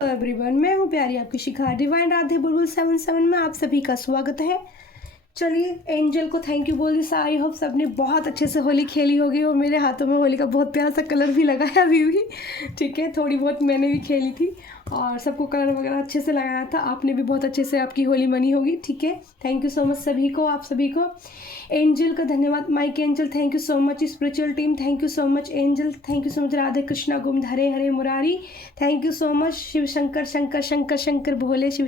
Everyone, मैं हूं प्यारी आपकी शिखा। डिवाइन राधे बुलबुल 77 में आप सभी का स्वागत है। चलिए, एंजल को थैंक यू बोल दी। आई होप सबने बहुत अच्छे से होली खेली होगी और मेरे हाथों में होली का बहुत प्यारा सा कलर भी लगा है अभी भी। ठीक है, थोड़ी बहुत मैंने भी खेली थी और सबको कलर वगैरह अच्छे से लगाया था। आपने भी बहुत अच्छे से आपकी होली मनी होगी। ठीक है, थैंक यू सो मच सभी को, आप सभी को। एंजल का धन्यवाद, Mike angel thank you so much. Spiritual team thank you so much. Angel thank you so much. Radhe Krishna Govind Hare Hare Murari thank you so much. Shiv Shankar Shankar Shankar Shankar Bhole Shiv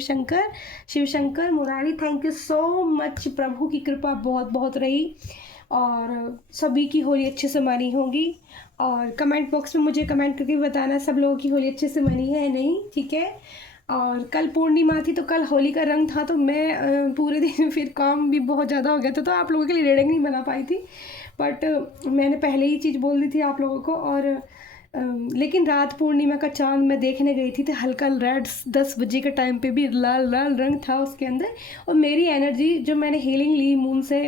Shankar Murari thank you so much. प्रभु की कृपा बहुत बहुत रही और सभी की होली अच्छे से मनी होगी। और कमेंट बॉक्स में मुझे कमेंट करके बताना सब लोगों की होली अच्छे से मनी है नहीं। ठीक है, और कल पूर्णिमा थी तो कल होली का रंग था तो मैं पूरे दिन फिर काम भी बहुत ज़्यादा हो गया था तो आप लोगों के लिए रीडिंग नहीं बना पाई थी। बट मैंने पहले ही चीज़ बोल दी थी आप लोगों को। और लेकिन रात पूर्णिमा का चांद मैं देखने गई थी तो हल्का रेड 10 बजे के टाइम पे भी लाल लाल रंग था उसके अंदर। और मेरी एनर्जी जो मैंने हीलिंग ली मून से,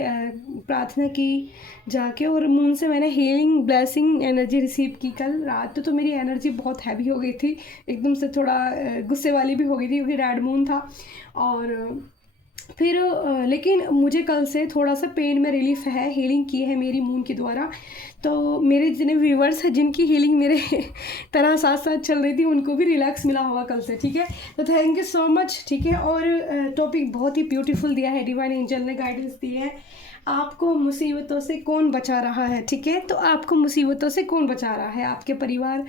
प्रार्थना की जाके, और मून से मैंने हीलिंग ब्लेसिंग एनर्जी रिसीव की कल रात। तो मेरी एनर्जी बहुत हैवी हो गई थी, एकदम से थोड़ा गुस्से वाली भी हो गई थी क्योंकि रेड मून था। और फिर लेकिन मुझे कल से थोड़ा सा पेन में रिलीफ है, हीलिंग की है मेरी मून के द्वारा। तो मेरे जितने व्यूवर्स हैं जिनकी हीलिंग मेरे तरह साथ साथ चल रही थी उनको भी रिलैक्स मिला होगा कल से। ठीक है, तो थैंक यू सो मच। ठीक है, और टॉपिक बहुत ही ब्यूटीफुल दिया है, डिवाइन एंजल ने गाइडेंस दी है। आपको मुसीबतों से कौन बचा रहा है? ठीक है, तो आपको मुसीबतों से कौन बचा रहा है? आपके परिवार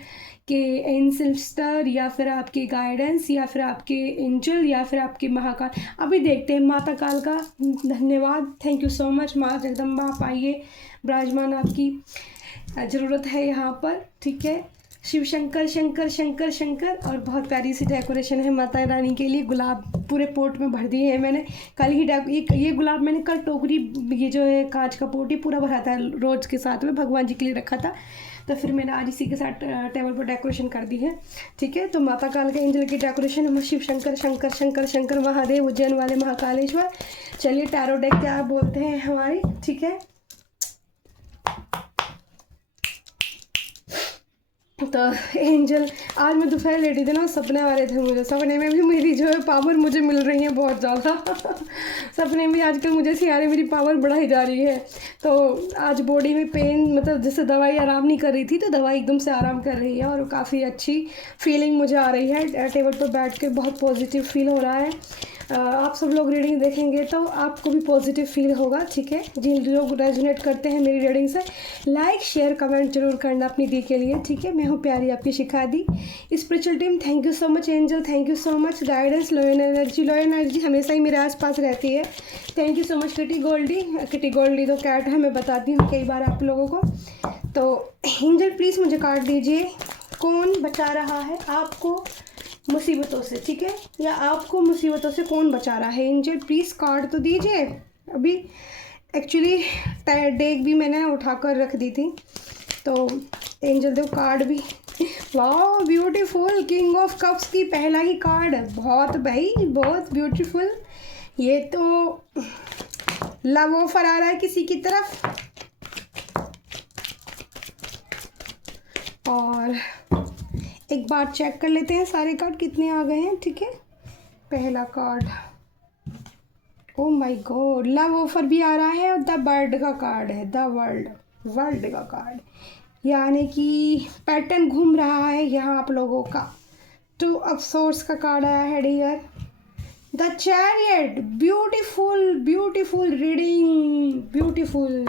के एंसेस्टर, या फिर आपके गाइडेंस, या फिर आपके एंजल, या फिर आपके महाकाल? अभी देखते हैं माता काल का धन्यवाद, थैंक यू सो मच। माँ जगदम्बा आप आइए, विराजमान, आपकी ज़रूरत है यहाँ पर। ठीक है, शिव शंकर शंकर शंकर शंकर। और बहुत प्यारी सी डेकोरेशन है माता रानी के लिए, गुलाब पूरे पोट में भर दिए हैं मैंने कल ही। ये गुलाब मैंने कल टोकरी, ये जो है कांच का पोट, ये पूरा भरा था रोज के साथ में, भगवान जी के लिए रखा था। तो फिर मैंने आज इसी के साथ टेबल पर डेकोरेशन कर दी है। ठीक है, तो माता काल के एंजल की डेकोरेशन, शिव शंकर शंकर शंकर शंकर महादेव, उज्जैन वाले महाकालेश्वर। चलिए, टैरो डेक क्या बोलते हैं हमारी। ठीक है, तो एंजल, आज मैं दोपहर लेटी थी ना, सपने आ रहे थे मुझे। सपने में भी मेरी जो है पावर मुझे मिल रही है बहुत ज़्यादा। सपने में आजकल मुझे सी आ रही, मेरी पावर बढ़ाई जा रही है। तो आज बॉडी में पेन, मतलब जैसे दवाई आराम नहीं कर रही थी तो दवाई एकदम से आराम कर रही है और काफ़ी अच्छी फीलिंग मुझे आ रही है। टेबल पर बैठ के बहुत पॉजिटिव फील हो रहा है। आप सब लोग रीडिंग देखेंगे तो आपको भी पॉजिटिव फील होगा। ठीक है, जिन लोग रेजोनेट करते हैं मेरी रीडिंग से, लाइक शेयर कमेंट जरूर करना अपनी दी के लिए। ठीक है, मैं हूँ प्यारी आपकी शिखा दी। Spiritual team thank you so much. Angel thank you so much. Guidance, low energy हमेशा ही मेरे आसपास रहती है। Thank you so much. Kitty Goldie तो कैट है, मैं बताती हूँ कई बार आप लोगों को। तो एंजल प्लीज़ मुझे कार्ड दीजिए, कौन बचा रहा है आपको मुसीबतों से? ठीक है, या आपको मुसीबतों से कौन बचा रहा है? एंजल प्लीज़ कार्ड तो दीजिए। अभी एक्चुअली डेक भी मैंने उठाकर रख दी थी तो एंजल दो कार्ड भी। वाह ब्यूटीफुल, किंग ऑफ कप्स की पहला ही कार्ड, बहुत भाई बहुत ब्यूटीफुल। ये तो लव ऑफर आ रहा है किसी की तरफ। और एक बार चेक कर लेते हैं सारे कार्ड कितने आ गए हैं। ठीक है, पहला card, oh my God, love offer भी आ रहा है और द बर्ड का कार्ड है, द वर्ल्ड का कार्ड, यानी कि पैटर्न घूम रहा है यहाँ आप लोगों का। टू ऑफ सोर्स का कार्ड आया है dear, the chariot. Beautiful beautiful reading, beautiful.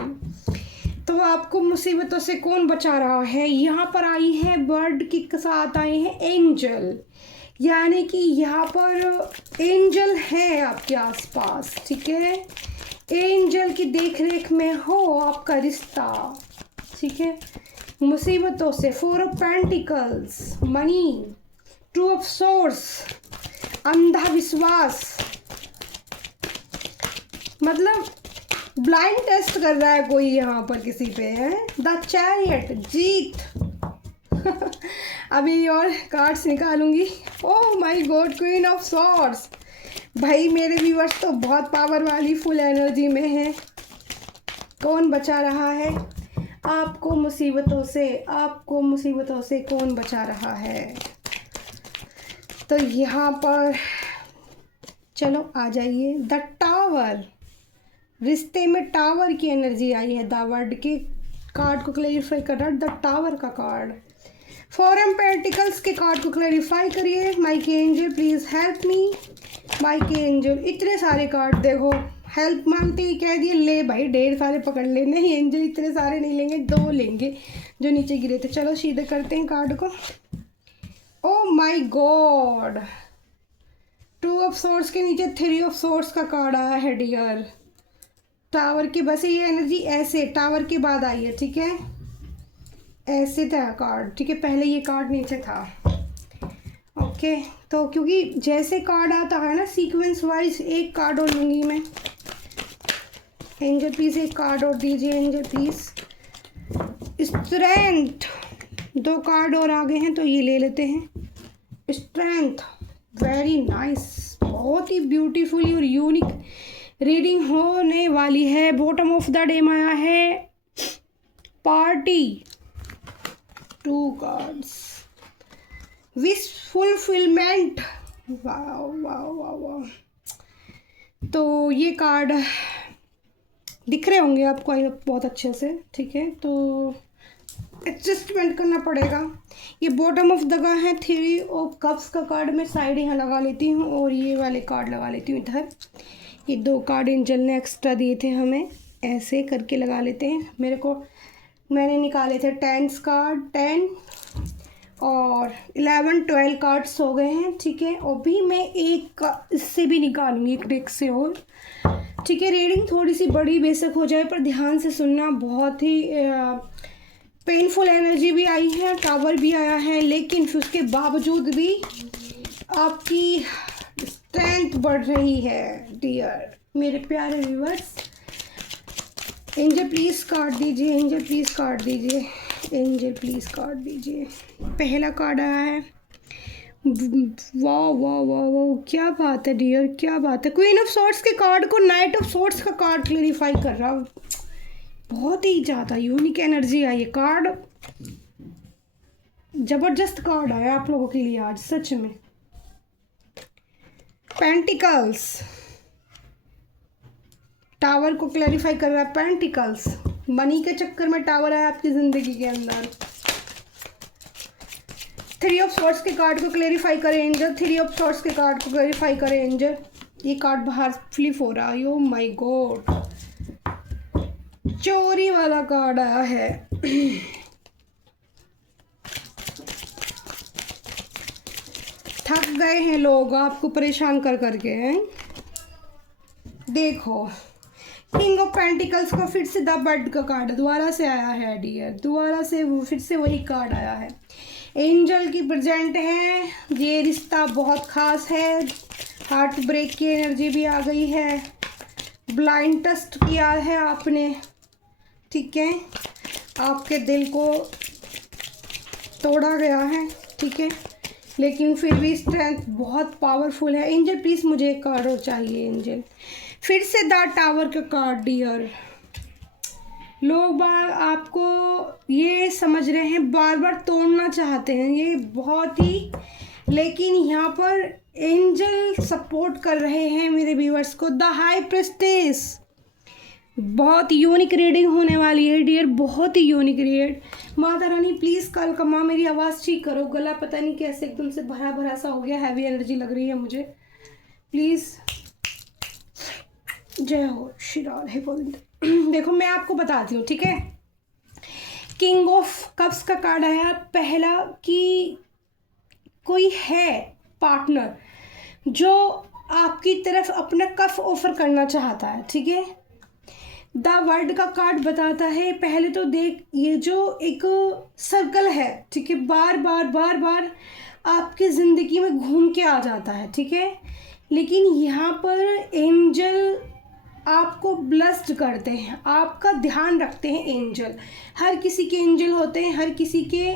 तो आपको मुसीबतों से कौन बचा रहा है? यहाँ पर आई है बर्ड के साथ आए हैं एंजल, यानी कि यहाँ पर एंजल है आपके आसपास। ठीक है, एंजल की देखरेख में हो आपका रिश्ता। ठीक है, मुसीबतों से, 4 of pentacles, money, 2 of source, अंधा विश्वास, मतलब ब्लाइंड टेस्ट कर रहा है कोई यहाँ पर किसी पे है। द चैरियट, जीत। अभी और कार्ड्स निकालूंगी। Oh my god, queen of swords. भाई मेरे व्यूअर्स तो बहुत पावर वाली फुल एनर्जी में है। कौन बचा रहा है आपको मुसीबतों से? आपको मुसीबतों से कौन बचा रहा है? तो यहाँ पर चलो आ जाइए। द टावर, रिश्ते में टावर की एनर्जी आई है। द वर्ड के कार्ड को क्लैरिफाई कर रहा है द टावर का कार्ड। फोरम पेंटिकल्स के कार्ड को क्लैरिफाई करिए। Mike angel please help me. Mike angel, इतने सारे कार्ड देखो, हेल्प मांगते ही कह दिए ले भाई ढेर सारे पकड़ ले। नहीं एंजल इतने सारे नहीं लेंगे, 2 लेंगे जो नीचे गिरे थे। चलो सीधे करते हैं कार्ड को। Oh my God, 2 of source के नीचे 3 ऑफ सोर्स का कार्ड आया है डियर। टावर के बस ये एनर्जी ऐसे टावर के बाद आई है, ठीक है, ऐसे था कार्ड, ठीक है, पहले ये कार्ड नीचे था। ओके, तो क्योंकि जैसे कार्ड आता है ना सीक्वेंस वाइज, एक कार्ड और लूँगी मैं। एंजल प्लीज़ एक कार्ड और दीजिए एंजल प्लीज़। स्ट्रेंथ, 2 कार्ड और आगे हैं तो ये ले लेते हैं। स्ट्रेंथ, वेरी नाइस, बहुत ही ब्यूटीफुली और यूनिक रीडिंग होने वाली है। बॉटम ऑफ द डे में आया है पार्टी, 2 कार्ड्स। विश फुलफिलमेंट, वाह वाह वाह वाह। तो ये कार्ड दिख रहे होंगे आपको आई होप बहुत अच्छे से, ठीक है, तो एडजस्टमेंट करना पड़ेगा। ये बॉटम ऑफ द का है। 3 ऑफ कप्स का कार्ड मैं साइड यहाँ लगा लेती हूँ और ये वाले कार्ड लगा लेती हूँ इधर। ये 2 कार्ड एंजल ने एक्स्ट्रा दिए थे हमें, ऐसे करके लगा लेते हैं। मैंने निकाले थे 10 कार्ड, 10 और 11 12 कार्ड्स हो गए हैं, ठीक है। और भी मैं एक इससे भी निकालूंगी, एक डेक से और, ठीक है। रीडिंग थोड़ी सी बड़ी बेशक हो जाए पर ध्यान से सुनना। बहुत ही पेनफुल एनर्जी भी आई है, टावर भी आया है, लेकिन फिर उसके बावजूद भी आपकी स्ट्रेंथ बढ़ रही है डियर मेरे प्यारे व्यूअर्स। एंजल प्लीज़ कार्ड दीजिए, एंजल प्लीज़ कार्ड दीजिए, एंजल प्लीज़ कार्ड दीजिए। पहला कार्ड आया है, वाह वाह वाह वाह, क्या बात है डियर, क्या बात है। क्वीन ऑफ सॉर्ड्स के कार्ड को नाइट ऑफ सॉर्ड्स का कार्ड क्लैरिफाई कर रहा हूँ। बहुत ही ज़्यादा यूनिक एनर्जी आई है। कार्ड जबरदस्त कार्ड आया आप लोगों के लिए आज सच में। पेंटिकल्स, टावर को क्लैरिफाई कर रहा है। पेंटिकल्स, मनी के चक्कर में टावर आया आपकी ज़िंदगी के अंदर। 3 ऑफ सॉर्ड्स के कार्ड को क्लैरिफाई करें एंजल, 3 ऑफ सॉर्ड्स के कार्ड को क्लैरिफाई करें एंजल। ये कार्ड बाहर फ्लिप हो रहा है। ओ माय गॉड, चोरी वाला कार्ड आया है। थक गए हैं लोग आपको परेशान कर करके हैं। देखो किंग ऑफ पेंटिकल्स का फिर से द बर्ड का कार्ड दोबारा से आया है डियर, दोबारा से फिर से वही कार्ड आया है। एंजल की प्रेजेंट है, ये रिश्ता बहुत खास है। हार्ट ब्रेक की एनर्जी भी आ गई है। ब्लाइंड टेस्ट किया है आपने, ठीक है, आपके दिल को तोड़ा गया है, ठीक है, लेकिन फिर भी स्ट्रेंथ बहुत पावरफुल है। एंजल प्लीज़ मुझे एक कार्ड और चाहिए एंजल। फिर से द टावर का कार्ड डियर। लोग बार आपको ये समझ रहे हैं, बार बार तोड़ना चाहते हैं ये बहुत ही, लेकिन यहाँ पर एंजल सपोर्ट कर रहे हैं मेरे व्यूअर्स को। द हाई प्रेस्टेस, बहुत यूनिक रीडिंग होने वाली है डियर, बहुत ही unique read. Mata Rani please कल का माँ मेरी आवाज़ ठीक करो, गला पता नहीं कैसे एकदम से भरा भरा सा हो गया, हैवी एनर्जी लग रही है मुझे, प्लीज़। जय हो श्री राधे गोविंद। देखो मैं आपको बताती हूँ, ठीक है। किंग ऑफ कप्स का कार्ड आया पहला कि कोई है पार्टनर जो आपकी तरफ अपना कफ ऑफर करना चाहता है, ठीक है। द वर्ड का कार्ड बताता है, पहले तो देख ये जो एक सर्कल है, ठीक है, बार बार बार बार आपकी ज़िंदगी में घूम के आ जाता है, ठीक है, लेकिन यहाँ पर एंजल आपको ब्लेस्ड करते हैं, आपका ध्यान रखते हैं एंजल। हर किसी के एंजल होते हैं, हर किसी के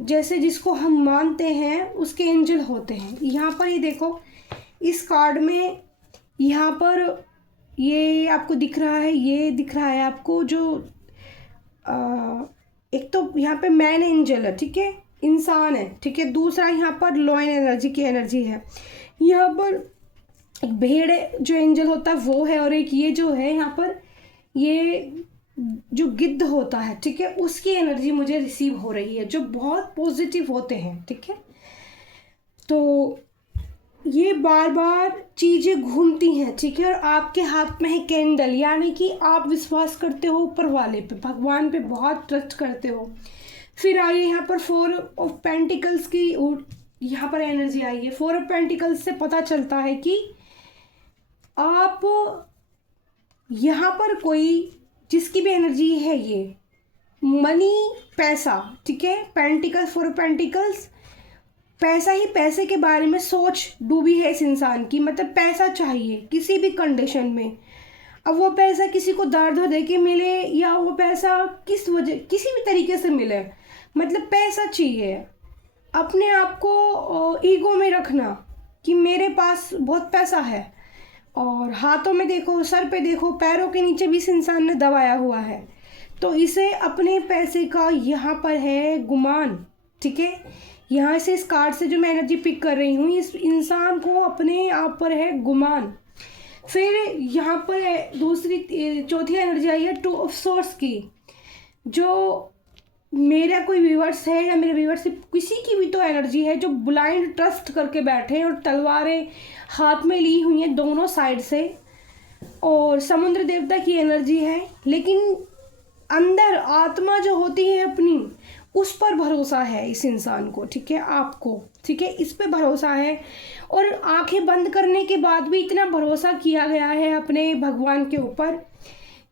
जैसे जिसको हम मानते हैं उसके एंजल होते हैं। यहाँ पर ये देखो इस कार्ड में यहाँ पर ये आपको दिख रहा है, ये दिख रहा है आपको जो एक तो यहाँ पे मैन एंजल है, ठीक है, इंसान है, ठीक है। दूसरा यहाँ पर लॉयन एनर्जी की एनर्जी है। यहाँ पर एक भेड़ जो एंजल होता है वो है, और एक ये जो है यहाँ पर ये जो गिद्ध होता है, ठीक है, उसकी एनर्जी मुझे रिसीव हो रही है, जो बहुत पॉजिटिव होते हैं, ठीक है। तो ये बार बार चीज़ें घूमती हैं, ठीक है। और आपके हाथ में है कैंडल, यानी कि आप विश्वास करते हो ऊपर वाले पे, भगवान पे बहुत ट्रस्ट करते हो। फिर आइए यहाँ पर 4 ऑफ पेंटिकल्स की यहाँ पर एनर्जी आई है। 4 ऑफ पेंटिकल्स से पता चलता है कि आप यहाँ पर कोई जिसकी भी एनर्जी है, ये मनी, पैसा, ठीक है। पेंटिकल्स, 4 ऑफ पेंटिकल्स, पैसा ही पैसे के बारे में सोच डूबी है इस इंसान की। मतलब पैसा चाहिए किसी भी कंडीशन में। अब वो पैसा किसी को दर्द दे के मिले या वो पैसा किस वजह किसी भी तरीके से मिले, मतलब पैसा चाहिए। अपने आप को ईगो में रखना कि मेरे पास बहुत पैसा है, और हाथों में देखो, सर पे देखो, पैरों के नीचे भी इस इंसान ने दबाया हुआ है। तो इसे अपने पैसे का यहाँ पर है गुमान, ठीक है। यहाँ से इस कार्ड से जो मैं एनर्जी पिक कर रही हूँ, इस इंसान को अपने आप पर है गुमान। फिर यहाँ पर है चौथी एनर्जी आई है 2 ऑफ सोर्स की। जो मेरा कोई व्यूअर्स है या मेरे व्यूअर्स से किसी की भी तो एनर्जी है जो ब्लाइंड ट्रस्ट करके बैठे हैं और तलवारें हाथ में ली हुई हैं दोनों साइड से, और समुद्र देवता की एनर्जी है, लेकिन अंदर आत्मा जो होती है अपनी, उस पर भरोसा है इस इंसान को, ठीक है, आपको, ठीक है, इस पे भरोसा है। और आंखें बंद करने के बाद भी इतना भरोसा किया गया है अपने भगवान के ऊपर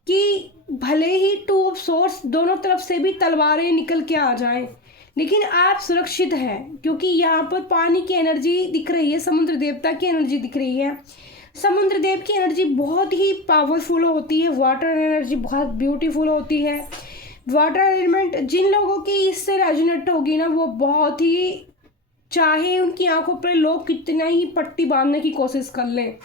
कि भले ही 2 ऑफ सोर्स दोनों तरफ से भी तलवारें निकल के आ जाएं, लेकिन आप सुरक्षित हैं, क्योंकि यहाँ पर पानी की एनर्जी दिख रही है, समुद्र देवता की एनर्जी दिख रही है। समुद्र देव की एनर्जी बहुत ही पावरफुल होती है, वाटर एनर्जी बहुत ब्यूटीफुल होती है। वाटर एलिमेंट जिन लोगों की इससे रेजोनेट होगी ना, वो बहुत ही, चाहे उनकी आंखों पर लोग कितना ही पट्टी बांधने की कोशिश कर लें,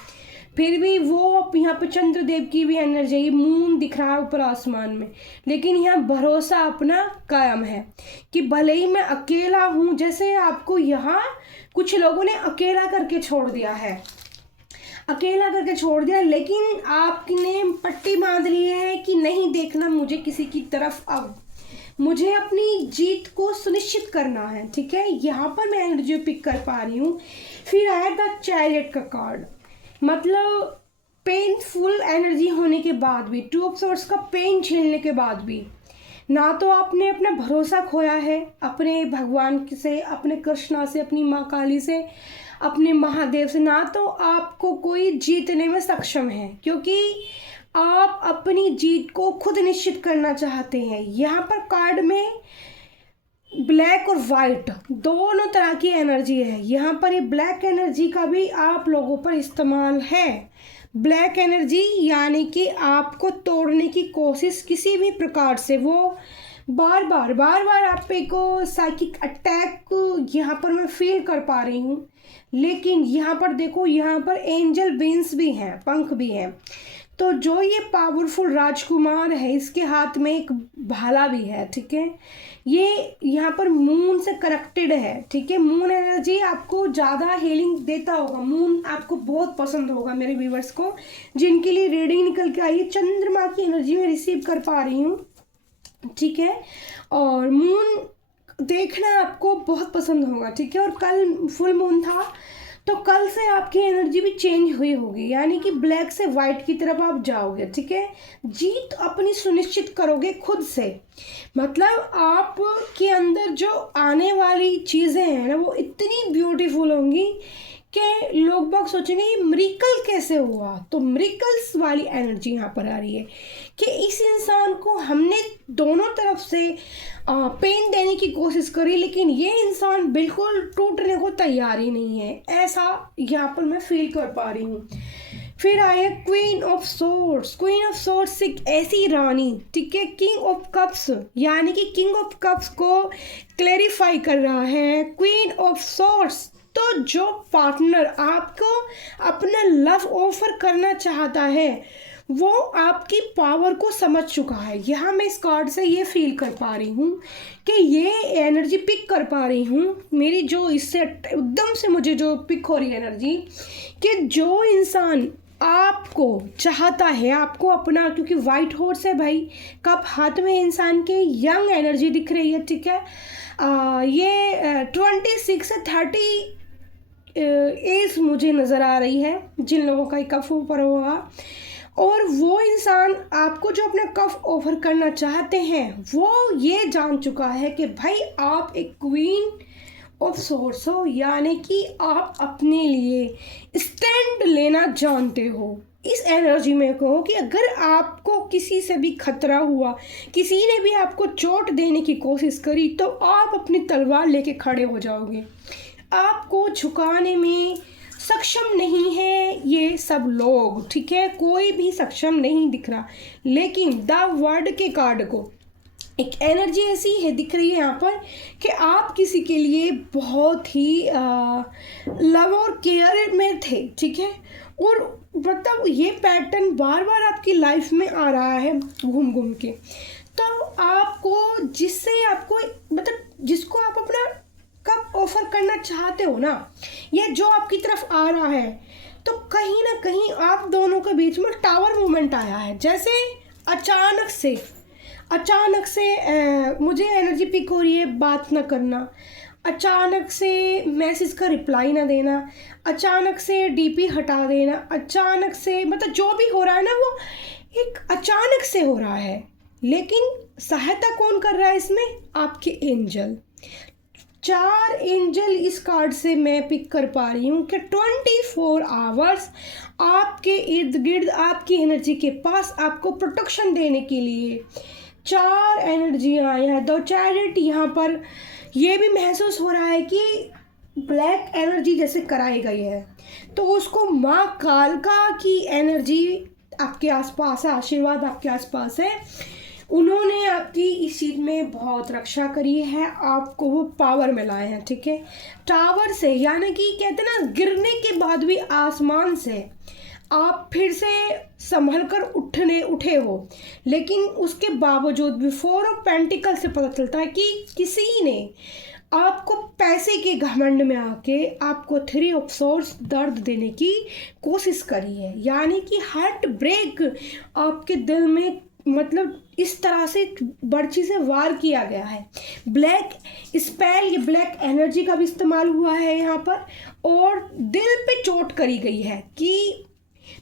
फिर भी वो यहाँ पे चंद्रदेव की भी एनर्जी, मून दिख रहा है ऊपर आसमान में, लेकिन यहाँ भरोसा अपना कायम है कि भले ही मैं अकेला हूँ, जैसे आपको यहाँ कुछ लोगों ने अकेला करके छोड़ दिया है, लेकिन आपने पट्टी बांध ली है कि नहीं देखना मुझे किसी की तरफ, अब मुझे अपनी जीत को सुनिश्चित करना है, ठीक है। यहाँ पर मैं एनर्जी पिक कर पा रही हूँ। फिर आया द चैरियट का कार्ड, मतलब पेनफुल एनर्जी होने के बाद भी, 2 ऑफ सोर्स का पेन झेलने के बाद भी, ना तो आपने अपना भरोसा खोया है अपने भगवान से, अपने कृष्णा से, अपनी माँ काली से, अपने महादेव से, ना तो आपको कोई जीतने में सक्षम है, क्योंकि आप अपनी जीत को खुद निश्चित करना चाहते हैं। यहाँ पर कार्ड में ब्लैक और वाइट दोनों तरह की एनर्जी है। यहाँ पर ये ब्लैक एनर्जी का भी आप लोगों पर इस्तेमाल है। ब्लैक एनर्जी यानी कि आपको तोड़ने की कोशिश किसी भी प्रकार से, वो बार बार आप पे को साइकिक अटैक यहाँ पर मैं फील कर पा रही हूँ। लेकिन यहाँ पर देखो, यहाँ पर एंजल विंग्स भी हैं, पंख भी हैं। तो जो ये पावरफुल राजकुमार है, इसके हाथ में एक भाला भी है, ठीक है। ये यहाँ पर मून से कनेक्टेड है, ठीक है। मून एनर्जी आपको ज़्यादा हीलिंग देता होगा, मून आपको बहुत पसंद होगा मेरे व्यूवर्स को, जिनके लिए रीडिंग निकल के आई है। चंद्रमा की एनर्जी में रिसीव कर पा रही हूँ, ठीक है। और मून देखना आपको बहुत पसंद होगा, ठीक है। और कल फुल मून था, तो कल से आपकी एनर्जी भी चेंज हुई होगी, यानी कि ब्लैक से वाइट की तरफ आप जाओगे, ठीक है। जीत अपनी सुनिश्चित करोगे खुद से, मतलब आपके अंदर जो आने वाली चीज़ें हैं ना, वो इतनी ब्यूटीफुल होंगी कि लोग बाग सोचेंगे ये मिरेकल कैसे हुआ। तो मिरेकल्स वाली एनर्जी यहाँ पर आ रही है कि इस इंसान को हमने दोनों तरफ से पेन देने की कोशिश करी, लेकिन ये इंसान बिल्कुल टूटने को तैयार ही नहीं है, ऐसा यहाँ पर मैं फील कर पा रही हूँ। फिर आए queen of swords. Queen of swords एक ऐसी रानी, ठीक है। किंग ऑफ कप्स यानी कि किंग ऑफ कप्स को क्लैरिफाई कर रहा है। क्वीन ऑफ सोर्ड्स, तो जो पार्टनर आपको अपना लव ऑफर करना चाहता है, वो आपकी पावर को समझ चुका है। यहाँ मैं इस कार्ड से ये फील कर पा रही हूँ कि ये एनर्जी पिक कर पा रही हूँ मेरी, जो इससे एकदम से मुझे जो पिक हो रही है एनर्जी, कि जो इंसान आपको चाहता है, आपको अपना, क्योंकि वाइट हॉर्स है भाई, कप हाथ में इंसान के, यंग एनर्जी दिख रही है, ठीक है। ये 26 से 30 एज मुझे नज़र आ रही है जिन लोगों का कफ ऊपर होगा। और वो इंसान आपको जो अपना कफ ऑफर करना चाहते हैं वो ये जान चुका है कि भाई आप एक क्वीन ऑफ सोर्स हो, यानी कि आप अपने लिए स्टैंड लेना जानते हो। इस एनर्जी में कहो कि अगर आपको किसी से भी खतरा हुआ, किसी ने भी आपको चोट देने की कोशिश करी, तो आप अपनी तलवार लेके खड़े हो जाओगे। आपको झुकाने में सक्षम नहीं है ये सब लोग, ठीक है, कोई भी सक्षम नहीं दिख रहा। लेकिन द वर्ड के कार्ड को एक एनर्जी ऐसी है दिख रही है यहाँ पर कि आप किसी के लिए बहुत ही लव और केयर में थे, ठीक है। और मतलब ये पैटर्न बार बार आपकी लाइफ में आ रहा है घूम घूम के। तो आपको जिससे आपको मतलब जिसको आप अपना कब ऑफर करना चाहते हो ना, ये जो आपकी तरफ आ रहा है, तो कहीं ना कहीं आप दोनों के बीच में टावर मूवमेंट आया है। जैसे अचानक से मुझे एनर्जी पिक हो रही है बात ना करना, अचानक से मैसेज का रिप्लाई ना देना, अचानक से डीपी हटा देना, अचानक से मतलब जो भी हो रहा है ना वो एक अचानक से हो रहा है। लेकिन सहायता कौन कर रहा है इसमें? आपके एंजल। 4 एंजल इस कार्ड से मैं पिक कर पा रही हूँ कि 24 आवर्स आपके इर्द गिर्द, आपकी एनर्जी के पास आपको प्रोटेक्शन देने के लिए 4 एनर्जी आई है। द चैरिट यहाँ पर ये भी महसूस हो रहा है कि ब्लैक एनर्जी जैसे कराई गई है, तो उसको माँ कालका की एनर्जी आपके आसपास है, आशीर्वाद आपके आसपास है। उन्होंने आपकी इस चीज़ में बहुत रक्षा करी है, आपको वो पावर में लाए हैं, ठीक है। टावर से, यानी कि कहते हैं ना, गिरने के बाद भी आसमान से आप फिर से संभल कर उठे हो। लेकिन उसके बावजूद भी 4 ऑफ पेंटिकल से पता चलता है कि किसी ने आपको पैसे के घमंड में आके आपको 3 ऑफ सोर्स दर्द देने की कोशिश करी है, यानी कि हार्ट ब्रेक आपके दिल में, मतलब इस तरह से बर्छी से वार किया गया है। ब्लैक स्पेल, ये ब्लैक एनर्जी का भी इस्तेमाल हुआ है यहाँ पर, और दिल पे चोट करी गई है कि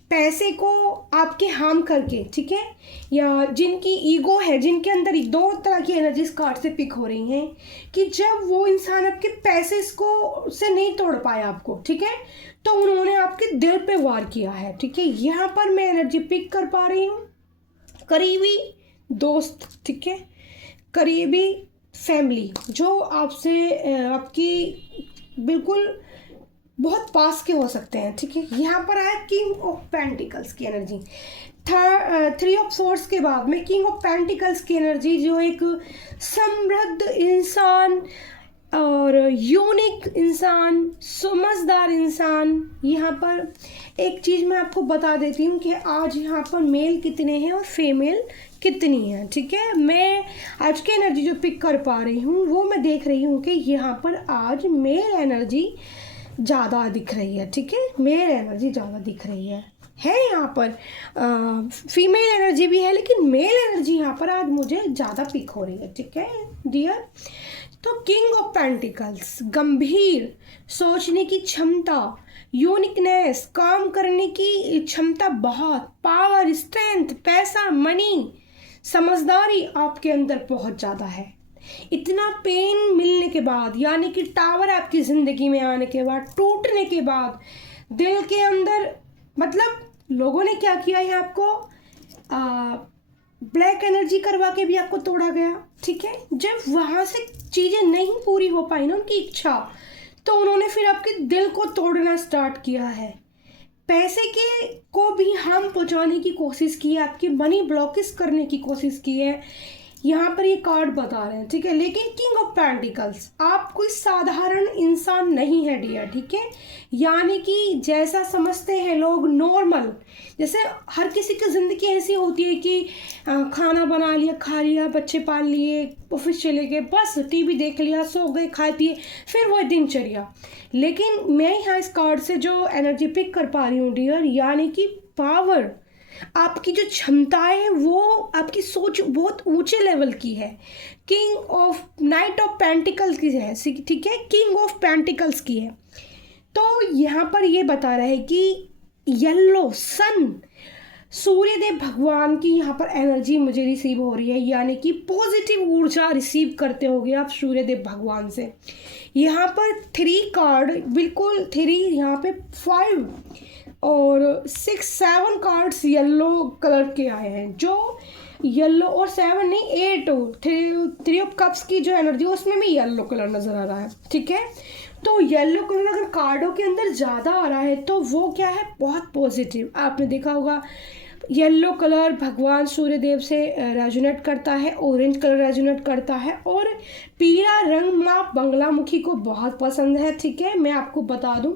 पैसे को आपके हार्म करके, ठीक है, या जिनकी ईगो है, जिनके अंदर 2 तरह की एनर्जीज कार्ड से पिक हो रही हैं, कि जब वो इंसान आपके पैसे को से नहीं तोड़ पाया आपको, ठीक है, तो उन्होंने आपके दिल पे वार किया है, ठीक है। यहाँ पर मैं एनर्जी पिक कर पा रही हूँ करीबी दोस्त, ठीक है, करीबी फैमिली, जो आपसे आपकी बिल्कुल बहुत पास के हो सकते हैं, ठीक है। यहाँ पर आया किंग ऑफ पेंटिकल्स की एनर्जी। 3 ऑफ सोर्स के बाद में किंग ऑफ पेंटिकल्स की एनर्जी, जो एक समृद्ध इंसान और यूनिक इंसान, समझदार इंसान। यहाँ पर एक चीज़ मैं आपको बता देती हूँ कि आज यहाँ पर मेल कितने हैं और फीमेल कितनी है, ठीक है। मैं आज की एनर्जी जो पिक कर पा रही हूँ वो मैं देख रही हूँ कि यहाँ पर आज मेल एनर्जी ज़्यादा दिख रही है, ठीक है, मेल एनर्जी ज़्यादा दिख रही है यहाँ पर फीमेल एनर्जी भी है, लेकिन मेल एनर्जी यहाँ पर आज मुझे ज़्यादा पिक हो रही है, ठीक है डियर। तो किंग ऑफ पेंटिकल्स, गंभीर सोचने की क्षमता, यूनिकनेस, काम करने की क्षमता, बहुत पावर, स्ट्रेंथ, पैसा, मनी, समझदारी आपके अंदर बहुत ज़्यादा है। इतना पेन मिलने के बाद, यानी कि टावर आपकी ज़िंदगी में आने के बाद, टूटने के बाद, दिल के अंदर, मतलब लोगों ने क्या किया है आपको, ब्लैक एनर्जी करवा के भी आपको तोड़ा गया, ठीक है। जब वहाँ से चीज़ें नहीं पूरी हो पाई ना उनकी इच्छा, तो उन्होंने फिर आपके दिल को तोड़ना स्टार्ट किया है। पैसे के को भी हार्म पहुँचाने की कोशिश की है, आपकी मनी ब्लॉकेज करने की कोशिश की है। यहाँ पर ये कार्ड बता रहे हैं, ठीक है। लेकिन किंग ऑफ पेंटिकल्स, आप कोई साधारण इंसान नहीं है डियर, ठीक है। यानी कि जैसा समझते हैं लोग नॉर्मल, जैसे हर किसी की ज़िंदगी ऐसी होती है कि खाना बना लिया, खा लिया, बच्चे पाल लिए, ऑफिस चले गए, बस टीवी देख लिया, सो गए, खाए पिए, फिर वो दिनचर्या। लेकिन मैं यहाँ इस कार्ड से जो एनर्जी पिक कर पा रही हूँ डियर, यानी कि पावर, आपकी जो क्षमताएं हैं वो, आपकी सोच बहुत ऊंचे लेवल की है। King of night of pentacles की है, ठीक है, किंग ऑफ पेंटिकल्स की है। तो यहाँ पर ये बता रहा है कि येलो सन, सूर्यदेव भगवान की यहाँ पर एनर्जी मुझे रिसीव हो रही है, यानी कि पॉजिटिव ऊर्जा रिसीव करते होगे आप सूर्यदेव भगवान से। यहाँ पर 3 कार्ड, बिल्कुल 3, यहाँ पे 5 और 6 7 कार्ड्स येलो कलर के आए हैं, जो येलो, और 7 नहीं 8, 3 ऑफ कप्स की जो एनर्जी है उसमें भी येलो कलर नज़र आ रहा है, ठीक है। तो येलो कलर अगर कार्डों के अंदर ज़्यादा आ रहा है तो वो क्या है, बहुत पॉजिटिव। आपने देखा होगा येलो कलर भगवान सूर्यदेव से रेजोनेट करता है, ऑरेंज कलर रेजोनेट करता है, और पीला रंग माँ बंगलामुखी को बहुत पसंद है, ठीक है। मैं आपको बता दूं,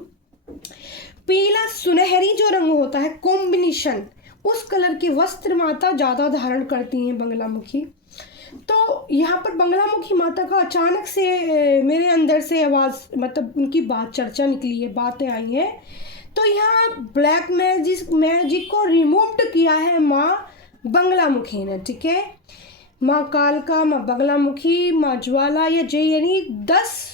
पीला सुनहरी जो रंग होता है कॉम्बिनेशन, उस कलर के वस्त्र माता ज़्यादा धारण करती हैं बंगलामुखी। तो यहाँ पर बंगलामुखी माता का अचानक से मेरे अंदर से आवाज़, मतलब उनकी बात, चर्चा निकली है, बातें आई हैं। तो यहाँ ब्लैक मैजिक को रिमूव किया है माँ बंगलामुखी ने, ठीक है। माँ कालका, माँ बंगलामुखी, माँ ज्वाला या जय, यानी 10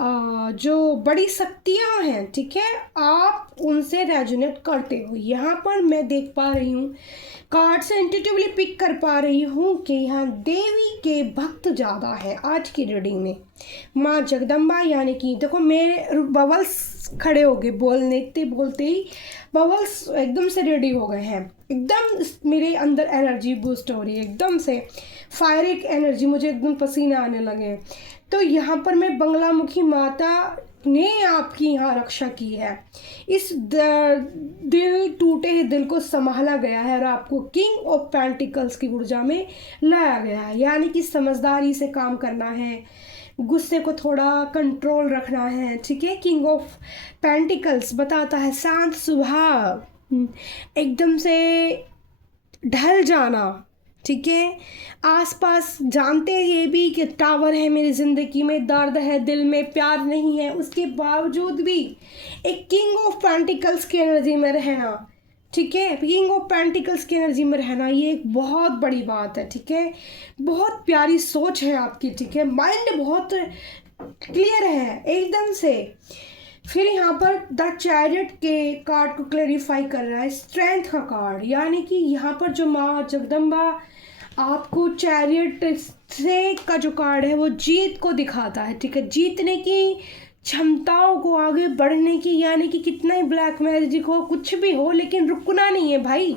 जो बड़ी शक्तियाँ हैं, ठीक है, आप उनसे रेजोनेट करते हो। यहाँ पर मैं देख पा रही हूँ, कार्ड से इंट्यूटिवली पिक कर पा रही हूँ कि यहाँ देवी के भक्त ज़्यादा है आज की रीडिंग में। माँ जगदम्बा, यानी कि देखो मेरे बबल्स खड़े हो गए, बोलते ही बबल्स एकदम से रेडी हो गए हैं, एकदम मेरे अंदर एनर्जी बूस्ट हो रही है, एकदम से फायरिंग एनर्जी, मुझे एकदम पसीने आने लगे। तो यहाँ पर मैं बंगलामुखी माता ने आपकी यहाँ रक्षा की है, इस दिल टूटे हुए दिल को संभाला गया है और आपको किंग ऑफ पेंटिकल्स की ऊर्जा में लाया गया है। यानी कि समझदारी से काम करना है, गुस्से को थोड़ा कंट्रोल रखना है, ठीक है। किंग ऑफ पेंटिकल्स बताता है शांत स्वभाव, एकदम से ढल जाना, ठीक है। आसपास जानते ये भी कि टावर है मेरी ज़िंदगी में, दर्द है दिल में, प्यार नहीं है, उसके बावजूद भी एक किंग ऑफ पेंटिकल्स की एनर्जी में रहना, ठीक है। किंग ऑफ पेंटिकल्स की एनर्जी में रहना ये एक बहुत बड़ी बात है, ठीक है। बहुत प्यारी सोच है आपकी, ठीक है। माइंड बहुत क्लियर है एकदम से। फिर यहाँ पर द चैरियट के कार्ड को क्लैरिफाई कर रहा है, स्ट्रेंथ का कार्ड, यानी कि यहाँ पर जो माँ जगदम्बा आपको चैरियट से का जो कार्ड है वो जीत को दिखाता है, ठीक है। जीतने की क्षमताओं को, आगे बढ़ने की, यानी कि कितना ही ब्लैक मैजिक हो, कुछ भी हो, लेकिन रुकना नहीं है भाई,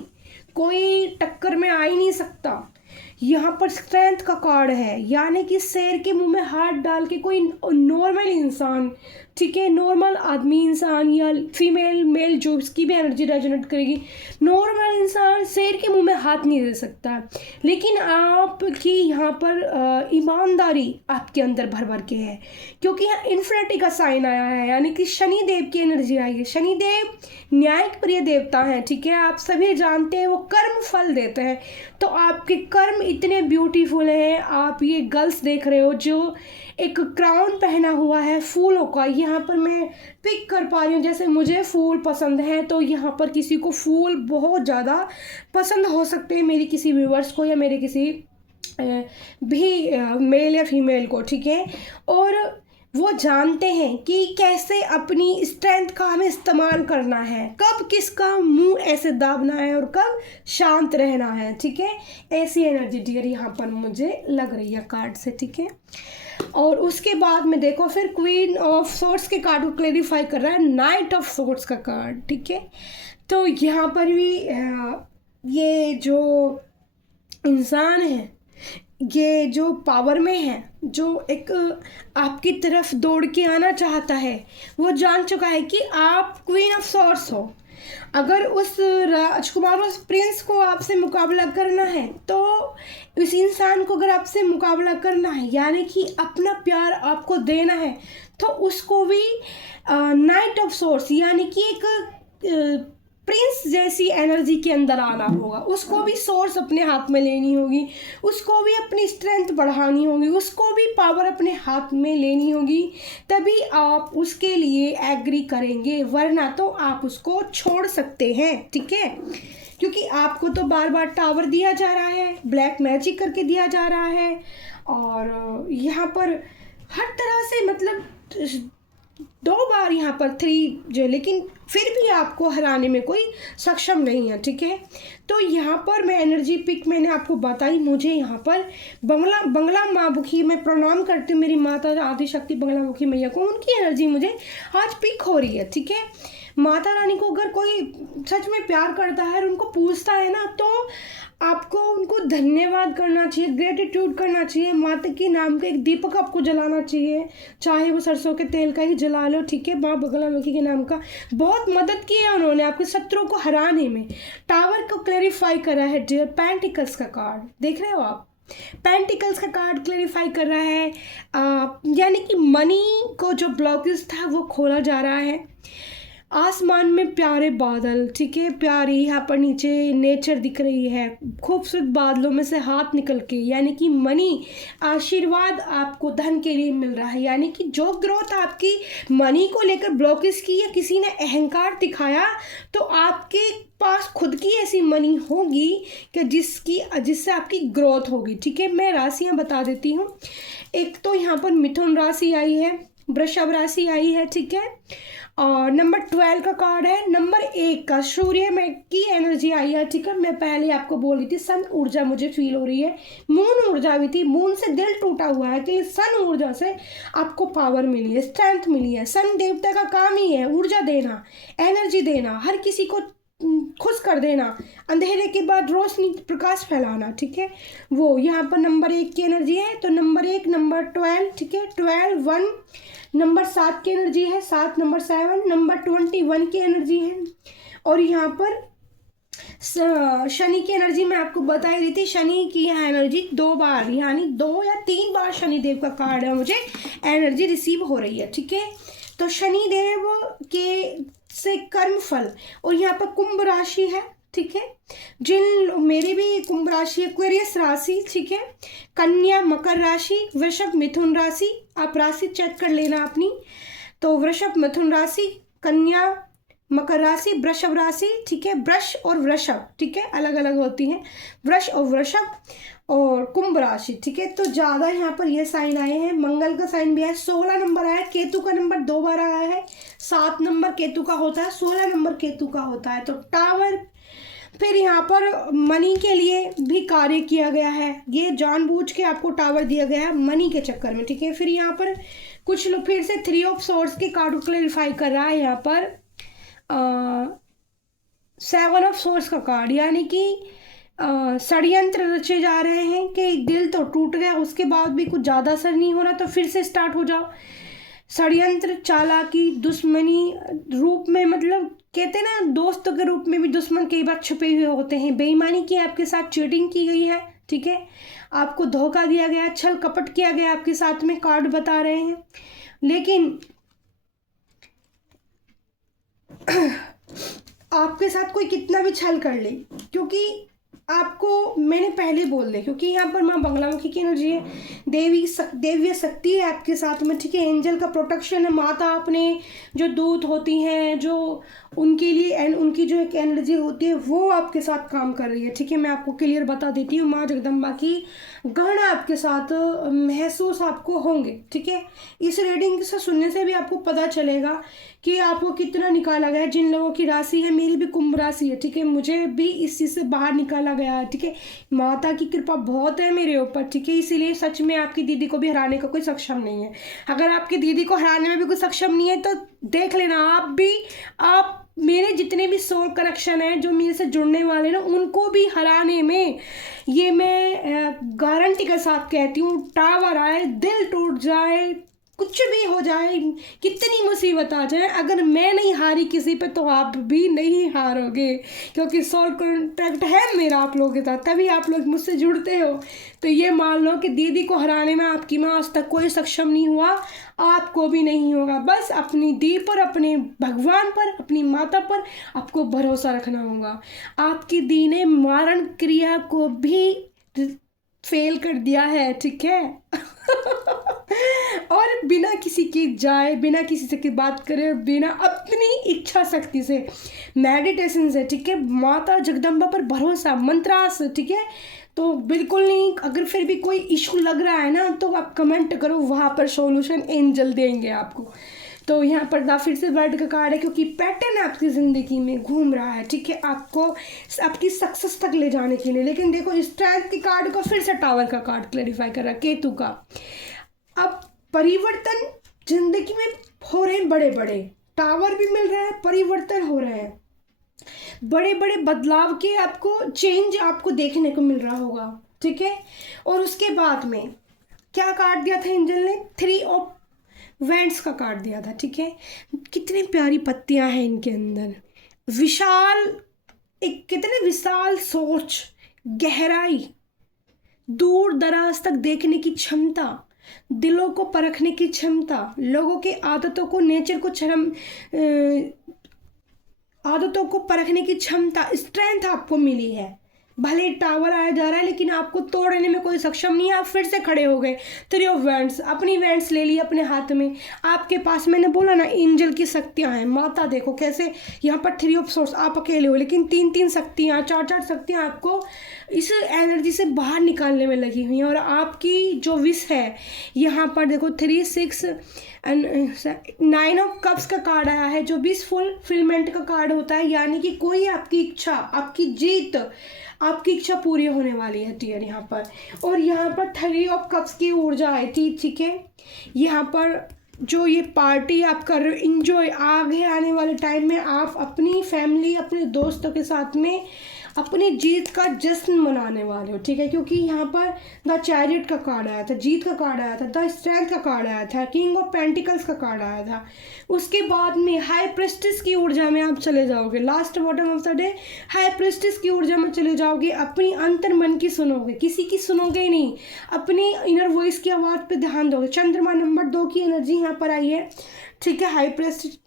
कोई टक्कर में आ ही नहीं सकता। यहाँ पर स्ट्रेंथ का कार्ड है, यानी कि शेर के मुंह में हाथ डाल के कोई नॉर्मल इंसान, ठीक है, नॉर्मल आदमी इंसान या फीमेल मेल जो इसकी भी एनर्जी रेजोनेट करेगी, नॉर्मल इंसान शेर के मुंह में हाथ नहीं दे सकता। लेकिन आपकी यहाँ पर ईमानदारी आपके अंदर भर भर के है, क्योंकि यहाँ इन्फिनिटी का साइन आया है, यानी कि शनि देव की एनर्जी आई है। शनि देव न्यायिक प्रिय देवता हैं, ठीक है। आप सभी जानते हैं वो कर्म फल देते हैं, तो आपके कर्म इतने ब्यूटीफुल हैं। आप ये गर्ल्स देख रहे हो जो एक क्राउन पहना हुआ है फूलों का, यहाँ पर मैं पिक कर पा रही हूँ, जैसे मुझे फूल पसंद है तो यहाँ पर किसी को फूल बहुत ज़्यादा पसंद हो सकते हैं, मेरी किसी व्यूवर्स को या मेरे किसी भी मेल या फीमेल को, ठीक है। और वो जानते हैं कि कैसे अपनी स्ट्रेंथ का हमें इस्तेमाल करना है, कब किसका मुंह ऐसे दाबना है और कब शांत रहना है, ठीक है। ऐसी एनर्जी डियर यहाँ पर मुझे लग रही है कार्ड से, ठीक है। और उसके बाद में देखो फिर क्वीन ऑफ सोर्ड्स के कार्ड को क्लैरिफाई कर रहा है, नाइट ऑफ सोर्ड्स का कार्ड, ठीक है। तो यहाँ पर भी ये जो इंसान है, ये जो पावर में है, जो एक आपकी तरफ दौड़ के आना चाहता है, वो जान चुका है कि आप क्वीन ऑफ सॉर्ड्स हो, अगर उस राजकुमार, उस प्रिंस को आपसे मुकाबला करना है, तो उस इंसान को अगर आपसे मुकाबला करना है, यानी कि अपना प्यार आपको देना है, तो उसको भी नाइट ऑफ सोर्स यानी कि एक प्रिंस जैसी एनर्जी के अंदर आना होगा। उसको भी सोर्स अपने हाथ में लेनी होगी, उसको भी अपनी स्ट्रेंथ बढ़ानी होगी, उसको भी पावर अपने हाथ में लेनी होगी, तभी आप उसके लिए एग्री करेंगे, वरना तो आप उसको छोड़ सकते हैं। ठीक है, क्योंकि आपको तो बार बार टावर दिया जा रहा है, ब्लैक मैजिक करके दिया जा रहा है, और यहाँ पर हर तरह से मतलब 2 बार यहाँ पर 3 जो, लेकिन फिर भी आपको हराने में कोई सक्षम नहीं है। ठीक है, तो यहाँ पर मैं एनर्जी पिक मैंने आपको बताई। मुझे यहाँ पर बंगला माँ बुखी मैं प्रणाम करती हूँ मेरी माता आदिशक्ति बंगला मुखी मैया को, उनकी एनर्जी मुझे आज पिक हो रही है। ठीक है, माता रानी को अगर कोई सच में प्यार करता है और उनको पूछता है ना, तो आपको उनको धन्यवाद करना चाहिए, ग्रेटिट्यूड करना चाहिए। माता के नाम का एक दीपक आपको जलाना चाहिए, चाहे वो सरसों के तेल का ही जला लो। ठीक है, माँ बगलामुखी के नाम का बहुत मदद की है उन्होंने आपके शत्रुओं को हराने में। टावर को क्लैरिफाई करा है डियर पेंटिकल्स का कार्ड, देख रहे हो आप, पेंटिकल्स का कार्ड क्लैरिफाई कर रहा है, यानी कि मनी को जो ब्लॉकेज था वो खोला जा रहा है। आसमान में प्यारे बादल, ठीक है, प्यारी यहाँ पर नीचे नेचर दिख रही है, खूबसूरत बादलों में से हाथ निकल के, यानी कि मनी आशीर्वाद आपको धन के लिए मिल रहा है। यानी कि जो ग्रोथ आपकी मनी को लेकर ब्लॉकेज की या किसी ने अहंकार दिखाया, तो आपके पास खुद की ऐसी मनी होगी कि जिससे आपकी ग्रोथ होगी। ठीक है, मैं राशियाँ बता देती हूँ। एक तो यहाँ पर मिथुन राशि आई है, वृषभ राशि आई है। ठीक है, और नंबर 12 का कार्ड है, नंबर 1 का सूर्य में की एनर्जी आई है। ठीक है, मैं पहले आपको बोली थी सन ऊर्जा मुझे फील हो रही है, मून ऊर्जा भी थी, मून से दिल टूटा हुआ है कि सन ऊर्जा से आपको पावर मिली है, स्ट्रेंथ मिली है। सन देवता का काम ही है ऊर्जा देना, एनर्जी देना, हर किसी को खुश कर देना, अंधेरे के बाद रोशनी प्रकाश फैलाना। ठीक है, वो यहाँ पर नंबर 1 की एनर्जी है। तो नंबर 1 नंबर 12, ठीक है, 12 1 नंबर 7 की एनर्जी है, 7 नंबर 7 नंबर 21 की एनर्जी है। और यहाँ पर शनि की एनर्जी मैं आपको बता ही रही थी, शनि की यहाँ एनर्जी 2 बार यानी 2 या 3 बार शनिदेव का कार्ड है, मुझे एनर्जी रिसीव हो रही है। ठीक है, तो शनिदेव के से कर्म फल, और यहाँ पर कुंभ राशि है। ठीक है, मेरी भी कुंभ राशि, एक्वेरियस राशि, ठीक है, कन्या मकर राशि, वृषभ मिथुन राशि, आप राशि चेक कर लेना अपनी। तो वृषभ मिथुन राशि, कन्या मकर राशि, वृषभ राशि, ठीक है, वृष और वृषभ, ठीक है, अलग अलग होती हैं, वृष और वृषभ और कुंभ राशि। ठीक है, तो ज़्यादा यहाँ पर ये साइन आए हैं, मंगल का साइन भी है, 16 नंबर आया, केतु का नंबर 2 बार आया है, 7 नंबर केतु का होता है, 16 नंबर केतु का होता है। तो टावर, फिर यहाँ पर मनी के लिए भी कार्य किया गया है, ये जानबूझ के आपको टावर दिया गया है मनी के चक्कर में। ठीक है, फिर यहाँ पर कुछ लोग फिर से 3 ऑफ सोर्स के कार्ड को क्लैरिफाई कर रहा है, यहाँ पर 7 ऑफ सोर्स का कार्ड, यानी कि षड्यंत्र रचे जा रहे हैं कि दिल तो टूट गया, उसके बाद भी कुछ ज़्यादा असर नहीं हो रहा, तो फिर से स्टार्ट हो जाओ। षड्यंत्र, चालाकी, दुश्मनी रूप में, मतलब कहते हैं ना दोस्तों के रूप में भी दुश्मन कई बार छुपे हुए होते हैं। बेईमानी की आपके साथ, चीटिंग की गई है। ठीक है, आपको धोखा दिया गया, छल कपट किया गया आपके साथ में, कार्ड बता रहे हैं। लेकिन आपके साथ कोई कितना भी छल कर ले, क्योंकि आपको मैंने पहले बोल दिया, क्योंकि यहाँ पर माँ बंगलामुखी की एनर्जी है, देवीय शक्ति है आपके साथ में। ठीक है, एंजल का प्रोटेक्शन है, माता अपने जो दूत होती हैं, जो उनके लिए उनकी जो एक एनर्जी होती है वो आपके साथ काम कर रही है। ठीक है, मैं आपको क्लियर बता देती हूँ, माँ जगदम्बा की गहना आपके साथ महसूस आपको होंगे। ठीक है, इस रीडिंग से सुनने से भी आपको पता चलेगा कि आपको कितना निकाला गया है। जिन लोगों की राशि है, मेरी भी कुंभ राशि है, ठीक है, मुझे भी इस चीज़ से बाहर निकाला गया है। ठीक है, माता की कृपा बहुत है मेरे ऊपर। ठीक है, इसीलिए सच में आपकी दीदी को भी हराने का कोई सक्षम नहीं है। अगर आपकी दीदी को हराने में भी कोई सक्षम नहीं है, तो देख लेना आप मेरे जितने भी सोल कनेक्शन हैं जो मेरे से जुड़ने वाले ना, उनको भी हराने में, ये मैं गारंटी के साथ कहती हूँ, टावर आए, दिल टूट जाए, कुछ भी हो जाए, कितनी मुसीबत आ जाए, अगर मैं नहीं हारी किसी पे तो आप भी नहीं हारोगे, क्योंकि सोल कॉन्टैक्ट है मेरा आप लोगों के साथ, तभी आप लोग मुझसे जुड़ते हो। तो ये मान लो कि दीदी को हराने में आपकी माँ आज तक कोई सक्षम नहीं हुआ, आपको भी नहीं होगा। बस अपनी दी पर, अपने भगवान पर, अपनी माता पर आपको भरोसा रखना होगा। आपकी दी ने मारण क्रिया को भी फेल कर दिया है, ठीक है। और बिना किसी की जाए, बिना किसी से की बात करे, बिना अपनी इच्छा शक्ति से, मेडिटेशन से, ठीक है, माता जगदम्बा पर भरोसा, मंत्रास, ठीक है। तो बिल्कुल नहीं, अगर फिर भी कोई इशू लग रहा है ना तो आप कमेंट करो, वहाँ पर सॉल्यूशन एंजल देंगे आपको। तो यहाँ पर द फिर से वर्ड का कार्ड है, क्योंकि पैटर्न आपकी ज़िंदगी में घूम रहा है, ठीक है, आपको आपकी सक्सेस तक ले जाने के लिए। लेकिन देखो स्ट्रेंथ के कार्ड को फिर से टावर का कार्ड क्लैरिफाई कर रहा है, केतु का। अब परिवर्तन जिंदगी में हो रहे हैं, बड़े बड़े टावर भी मिल रहा है, परिवर्तन हो रहे हैं, बड़े बड़े बदलाव के आपको चेंज आपको देखने को मिल रहा होगा, ठीक है। और उसके बाद में क्या कार्ड दिया था एंजल ने? 3 ऑफ वेंट्स का कार्ड दिया था, ठीक है। कितनी प्यारी पत्तियां हैं इनके अंदर, विशाल, एक कितने विशाल सोच, गहराई, दूर दराज तक देखने की क्षमता, दिलों को परखने की क्षमता, लोगों के आदतों को, नेचर को, आदतों को परखने की क्षमता, स्ट्रेंथ आपको मिली है। भले टावर आया जा रहा है लेकिन आपको तोड़ने में कोई सक्षम नहीं है, आप फिर से खड़े हो गए। 3 ऑफ वेंट्स, अपनी वेंट्स ले ली अपने हाथ में। आपके पास, मैंने बोला ना, एंजल की शक्तियां हैं। माता देखो कैसे, यहाँ पर 3 ऑफ सोर्स, आप अकेले हो लेकिन 3-3 शक्तियाँ, 4-4 शक्तियाँ आपको इस एनर्जी से बाहर निकालने में लगी हुई हैं। और आपकी जो विश है, यहाँ पर देखो 3, 6 एंड 9 ऑफ कप्स का कार्ड आया है, जो विश फुलफिलमेंट का कार्ड होता है, यानी कि कोई आपकी इच्छा, आपकी जीत, आपकी इच्छा पूरी होने वाली है डियर यहाँ पर। और यहाँ पर 3 ऑफ कप्स की ऊर्जा आई थी, ठीक है। यहाँ पर जो ये पार्टी आप कर रहे हो, इंजॉय, आगे आने वाले टाइम में आप अपनी फैमिली, अपने दोस्तों के साथ में अपनी जीत का जश्न मनाने वाले हो, ठीक है। क्योंकि यहाँ पर द चैरियट का कार्ड आया था, जीत का कार्ड आया था, द स्ट्रेंथ का कार्ड आया था, किंग ऑफ पेंटिकल्स का कार्ड आया था। उसके बाद में हाई प्रेस्टिस की ऊर्जा में आप चले जाओगे, last bottom of the day high prestige की ऊर्जा में चले जाओगे। अपनी अंतर मन की सुनोगे, किसी की सुनोगे नहीं, अपनी इनर वॉइस की आवाज़ पे ध्यान दोगे। चंद्रमा नंबर 2 की एनर्जी यहाँ पर आई है, ठीक है। हाई प्रेस्टिस,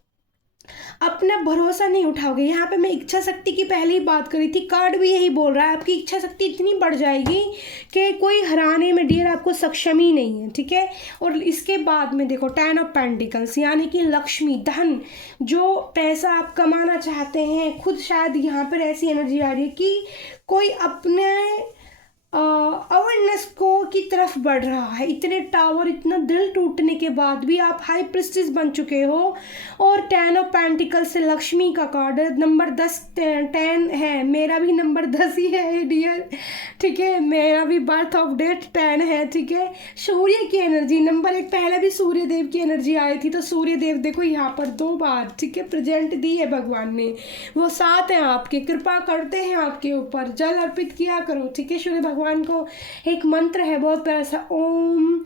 अपना भरोसा नहीं उठाओगे। यहाँ पे मैं इच्छा शक्ति की पहले ही बात करी थी, कार्ड भी यही बोल रहा है, आपकी इच्छा शक्ति इतनी बढ़ जाएगी कि कोई हराने में डियर आपको सक्षम ही नहीं है, ठीक है। और इसके बाद में देखो 10 ऑफ पेंटिकल्स, यानी कि लक्ष्मी, धन, जो पैसा आप कमाना चाहते हैं खुद, शायद यहाँ पर ऐसी एनर्जी आ रही है कि कोई अपने अवेयरनेस को की तरफ बढ़ रहा है। इतने टावर, इतना दिल टूटने के बाद भी आप हाई प्रिस्टिस बन चुके हो। और 10 ऑफ पेंटिकल से लक्ष्मी का कार्ड, नंबर 10 10 है, मेरा भी नंबर 10 ही है डियर, ठीक है। मेरा भी बर्थ ऑफ डेट 10 है, ठीक है। सूर्य की एनर्जी नंबर 1, पहले भी सूर्य देव की एनर्जी आई थी, तो सूर्य देव देखो यहाँ पर 2 बार, ठीक है, प्रेजेंट दी है भगवान ने। वो साथ हैं आपके, कृपा करते हैं आपके ऊपर, जल अर्पित किया करो, ठीक है। सूर्य भगवान को एक मंत्र है बहुत प्यारा सा, ओम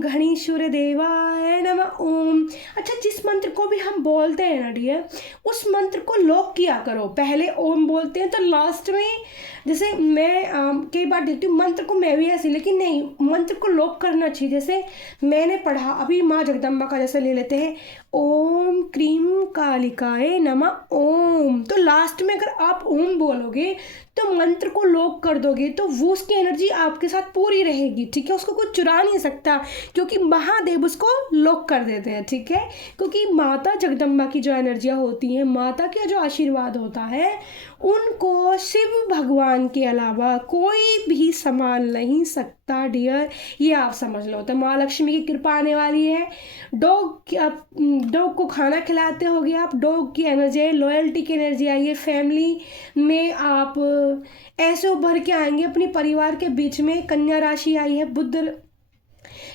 घनी सूर्य देवाय नमः ओम। अच्छा, जिस मंत्र को भी हम बोलते हैं ना डियर, उस मंत्र को लॉक किया करो। पहले ओम बोलते हैं तो लास्ट में, जैसे मैं कई बार देखती हूँ मंत्र को, मैं भी ऐसी, लेकिन नहीं, मंत्र को लॉक करना चाहिए। जैसे मैंने पढ़ा अभी, माँ जगदम्बा का जैसे ले लेते हैं, ओम क्रीम कालिकाए नमः ओम, तो लास्ट में अगर आप ओम बोलोगे तो मंत्र को लॉक कर दोगे तो वो उसकी एनर्जी आपके साथ पूरी रहेगी, ठीक है। उसको कोई चुरा नहीं सकता, क्योंकि महादेव उसको लॉक कर देते हैं, ठीक है। क्योंकि माता जगदम्बा की जो एनर्जियाँ होती हैं, माता का जो आशीर्वाद होता है, उनको शिव भगवान के अलावा कोई भी संभाल नहीं सकता डियर, ये आप समझ लो। तो माँ लक्ष्मी की कृपा आने वाली है। डॉग को खाना खिलाते होगे आप, डॉग की एनर्जी, लॉयल्टी की एनर्जी आई है। फैमिली में आप ऐसे उभर के आएंगे अपनी परिवार के बीच में। कन्या राशि आई है, बुध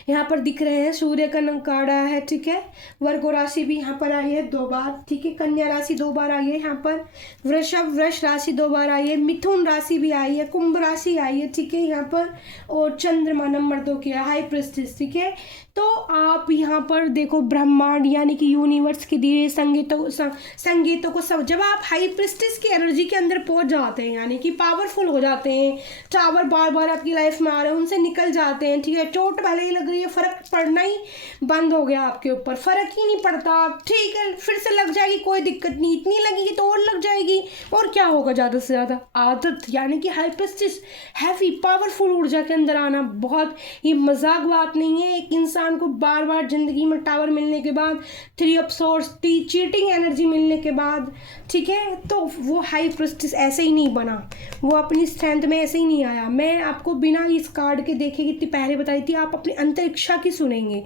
यहाँ पर दिख रहे हैं, सूर्य का कार्ड आया है, ठीक है। वर्ग राशि भी यहाँ पर आई है 2 बार, ठीक है। कन्या राशि 2 बार आई है यहाँ पर, वृष राशि 2 बार आई है, मिथुन राशि भी आई है, कुंभ राशि आई है, ठीक है यहाँ पर। और चंद्रमा नंबर 2 किया, हाई प्रेस्टिज, ठीक है। तो आप यहाँ पर देखो ब्रह्मांड यानी कि यूनिवर्स के दिए संगीतों को सब, जब आप हाई प्रिस्टिस की एनर्जी के अंदर पहुँच जाते हैं यानी कि पावरफुल हो जाते हैं, टावर बार बार आपकी लाइफ में आ रहे हैं उनसे निकल जाते हैं, ठीक है, चोट भले ही लग रही है, फर्क पड़ना ही बंद हो गया आपके ऊपर, फर्क ही नहीं पड़ता, ठीक है फिर से लग जाएगी कोई दिक्कत नहीं, इतनी लगेगी तो और लग जाएगी, और क्या होगा ज़्यादा से ज़्यादा। आदत यानी कि हाई प्रिस्टिस हैवी पावरफुल ऊर्जा के अंदर आना बहुत ही मजाक बात नहीं है। एक इंसान को बार बार ज़िंदगी में टावर मिलने के बाद, 3 ऑफ सोर्स चीटिंग एनर्जी मिलने के बाद, ठीक है, तो वो हाई प्रिस्टिस ऐसे ही नहीं बना, वो अपनी स्ट्रेंथ में ऐसे ही नहीं आया। मैं आपको बिना इस कार्ड के देखे कितनी पहले बताई थी, आप अपनी अंतरिक्षा की सुनेंगे,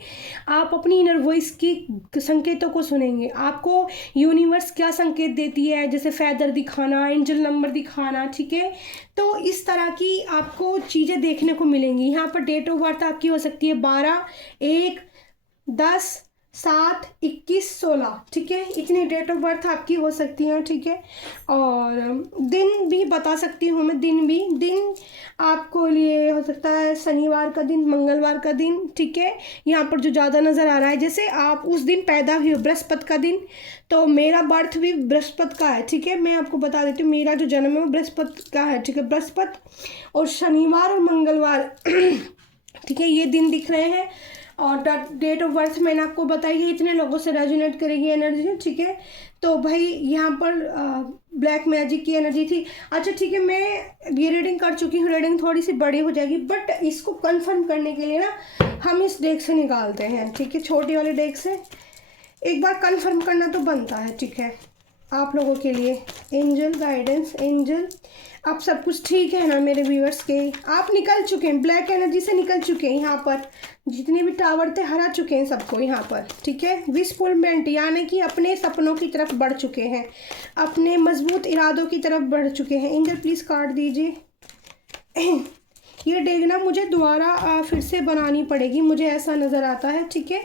आप अपनी इनर वॉइस की संकेतों को सुनेंगे, आपको यूनिवर्स क्या संकेत देती है, जैसे फैदर दिखाना, एंजल नंबर दिखाना, ठीक है, तो इस तरह की आपको चीज़ें देखने को मिलेंगी। यहाँ पर डेट ऑफ बर्थ आपकी हो सकती है 12, 1, 10, 7, 21, 16, ठीक है, इतनी डेट ऑफ बर्थ आपकी हो सकती है, ठीक है। और दिन भी बता सकती हूँ मैं, दिन आपको लिए हो सकता है शनिवार का दिन, मंगलवार का दिन, ठीक है, यहाँ पर जो ज़्यादा नज़र आ रहा है, जैसे आप उस दिन पैदा हुए बृहस्पति का दिन, तो मेरा बर्थ भी बृहस्पति का है, ठीक है, मैं आपको बता देती हूँ मेरा जो जन्म है वो बृहस्पति का है, ठीक है, बृहस्पति और शनिवार और मंगलवार ठीक है, ये दिन दिख रहे हैं। और डेट ऑफ बर्थ मैंने आपको बताई है, इतने लोगों से रेजोनेट करेगी एनर्जी, ठीक है। तो भाई यहाँ पर ब्लैक मैजिक की एनर्जी थी। अच्छा ठीक है, मैं ये रीडिंग कर चुकी हूँ, रीडिंग थोड़ी सी बड़ी हो जाएगी, बट इसको कंफर्म करने के लिए ना हम इस डेक से निकालते हैं, ठीक है, छोटी वाले डेक से एक बार कंफर्म करना तो बनता है, ठीक है, आप लोगों के लिए। एंजल गाइडेंस, एंजल आप सब कुछ ठीक है ना मेरे व्यूअर्स के, आप निकल चुके हैं, ब्लैक एनर्जी से निकल चुके हैं, यहाँ पर जितने भी टावर थे हरा चुके हैं सबको यहाँ पर, ठीक है। विशफुलमेंट यानी कि अपने सपनों की तरफ बढ़ चुके हैं, अपने मजबूत इरादों की तरफ बढ़ चुके हैं। एंजल प्लीज़ कार्ड दीजिए। ये डेग ना मुझे दोबारा फिर से बनानी पड़ेगी, मुझे ऐसा नज़र आता है, ठीक है,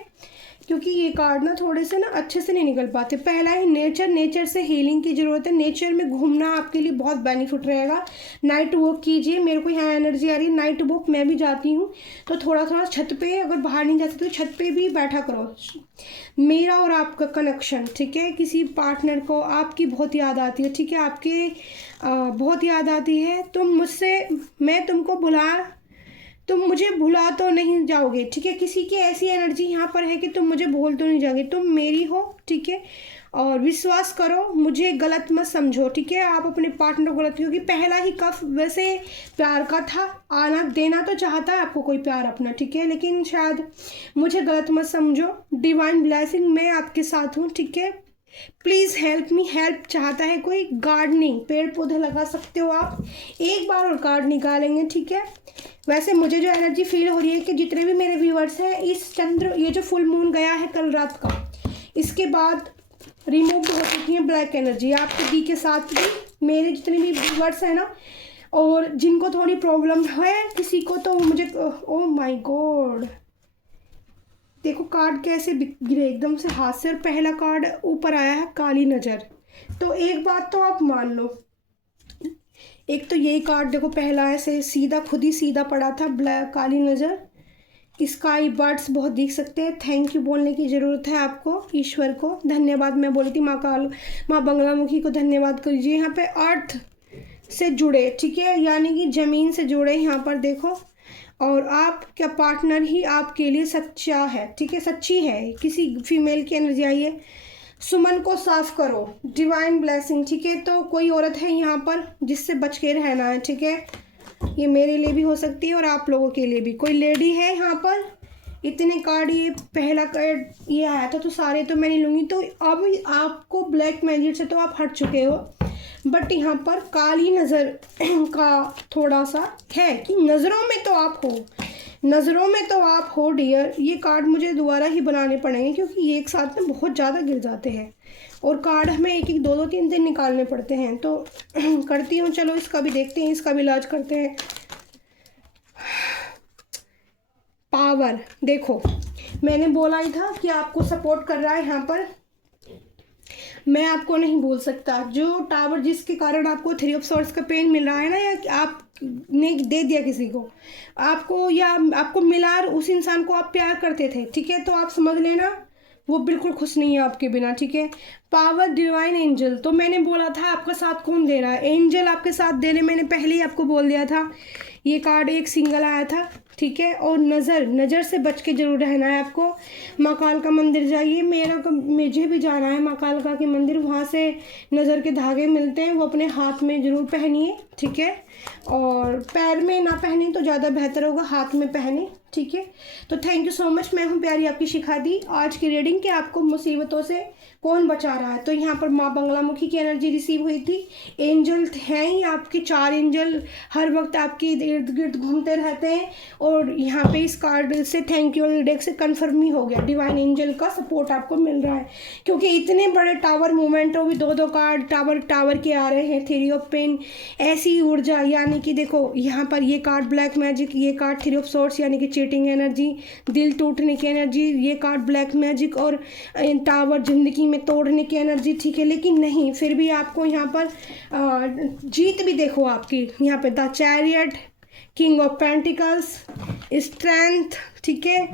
क्योंकि ये कार्ड ना थोड़े से ना अच्छे से नहीं निकल पाते। पहला है नेचर से हीलिंग की ज़रूरत है, नेचर में घूमना आपके लिए बहुत बेनिफिट रहेगा। नाइट वॉक कीजिए, मेरे को यहाँ एनर्जी आ रही है नाइट वॉक, मैं भी जाती हूँ, तो थोड़ा थोड़ा छत पे, अगर बाहर नहीं जाती तो छत पे भी बैठा करो। मेरा और आपका कनेक्शन, ठीक है, किसी पार्टनर को आपकी बहुत याद आती है, ठीक है, आपके बहुत याद आती है, तुम मैं तुम मुझे भुला तो नहीं जाओगे, ठीक है, किसी की ऐसी एनर्जी यहाँ पर है कि तुम मुझे भूल तो नहीं जाओगे, तुम मेरी हो, ठीक है, और विश्वास करो, मुझे गलत मत समझो, ठीक है, आप अपने पार्टनर को गलत, क्योंकि पहला ही कफ वैसे प्यार का था, आना देना तो चाहता है आपको कोई प्यार अपना, ठीक है, लेकिन शायद मुझे गलत मत समझो। डिवाइन ब्लेसिंग, मैं आपके साथ हूँ, ठीक है, प्लीज़ हेल्प मी, हेल्प चाहता है कोई। गार्डनिंग, पेड़ पौधे लगा सकते हो आप, एक बार और कार्ड निकालेंगे, ठीक है। वैसे मुझे जो एनर्जी फील हो रही है कि जितने भी मेरे व्यूअर्स हैं, इस ये जो फुल मून गया है कल रात का, इसके बाद रिमूव हो चुकी है ब्लैक एनर्जी आपके दी के साथ भी। मेरे जितने भी व्यूअर्स हैं ना, और जिनको थोड़ी प्रॉब्लम है किसी को, तो मुझे, ओ माय गॉड, देखो कार्ड कैसे गिरे एकदम से हाथ से, और पहला कार्ड ऊपर आया है काली नज़र। तो एक बात तो आप मान लो, एक तो यही कार्ड देखो पहला ऐसे सीधा, खुद ही सीधा पड़ा था, ब्लैक काली नज़र। स्काई बर्ड्स बहुत दिख सकते हैं, थैंक यू बोलने की ज़रूरत है आपको, ईश्वर को धन्यवाद। मैं बोली थी माँ बंगलामुखी को धन्यवाद करिए। यहाँ पे अर्थ से जुड़े, ठीक है, यानी कि ज़मीन से जुड़े यहाँ पर देखो, और आपका पार्टनर ही आपके लिए सच्चा है, ठीक है, सच्ची है, किसी फीमेल की एनर्जी आई है। सुमन को साफ करो, डिवाइन ब्लेसिंग, ठीक है, तो कोई औरत है यहाँ पर जिससे बच के रहना है, ठीक है, ये मेरे लिए भी हो सकती है और आप लोगों के लिए भी। कोई लेडी है यहाँ पर, इतने कार्ड, ये पहला कार्ड ये आया था, तो सारे तो मैं नहीं लूँगी, तो अब आपको ब्लैक मैजिक से तो आप हट चुके हो, बट यहाँ पर काली नज़र का थोड़ा सा है कि नज़रों में तो आप हो, नज़रों में तो आप हो डियर। ये कार्ड मुझे दोबारा ही बनाने पड़ेंगे क्योंकि ये एक साथ में बहुत ज़्यादा गिर जाते हैं, और कार्ड हमें एक एक 2-2 3-3 निकालने पड़ते हैं, तो करती हूँ, चलो इसका भी देखते हैं, इसका भी इलाज करते हैं। पावर देखो, मैंने बोला ही था कि आपको सपोर्ट कर रहा है यहाँ पर, मैं आपको नहीं भूल सकता। जो टावर जिसके कारण आपको 3 ऑफ सॉर्ड्स का पेन मिल रहा है ना, या आप ने दे दिया किसी को आपको, या आपको मिला और उस इंसान को आप प्यार करते थे, ठीक है, तो आप समझ लेना वो बिल्कुल खुश नहीं है आपके बिना, ठीक है। पावर डिवाइन एंजल, तो मैंने बोला था आपका साथ कौन दे रहा है, एंजल आपके साथ दे रहे, मैंने पहले ही आपको बोल दिया था। ये कार्ड एक सिंगल आया था, ठीक है। और नज़र से बच के जरूर रहना है आपको। माँ कालका मंदिर जाइए, मुझे भी जाना है माँ कालका के मंदिर, वहाँ से नज़र के धागे मिलते हैं, वो अपने हाथ में ज़रूर पहनिए, ठीक है। और पैर में ना पहने तो ज़्यादा बेहतर होगा, हाथ में पहने, ठीक है। तो थैंक यू सो मच। मैं हूँ प्यारी आपकी शिखा दी। आज की रीडिंग कि आपको मुसीबतों से कौन बचा रहा है, तो यहाँ पर माँ बंगलामुखी की एनर्जी रिसीव हुई थी। एंजल हैं ही आपके 4 एंजल हर वक्त आपके इर्द गिर्द घूमते रहते हैं। और यहाँ पे इस कार्ड से थैंक यू डेक से कन्फर्म ही हो गया, डिवाइन एंजल का सपोर्ट आपको मिल रहा है, क्योंकि इतने बड़े टावर मूवमेंट हो भी 2-2 कार्ड टावर के आ रहे हैं। थ्री ऑफ पेन, ऐसी ऊर्जा, यानी कि देखो यहाँ पर ये कार्ड ब्लैक मैजिक, ये कार्ड थ्री ऑफ सोर्स यानी कि चीटिंग एनर्जी, दिल टूटने की एनर्जी, ये कार्ड ब्लैक मैजिक और टावर जिंदगी में तोड़ने की एनर्जी, ठीक है। लेकिन नहीं, फिर भी आपको यहाँ पर जीत भी देखो आपकी, यहाँ पे the chariot, king of pentacles, strength, ठीक है,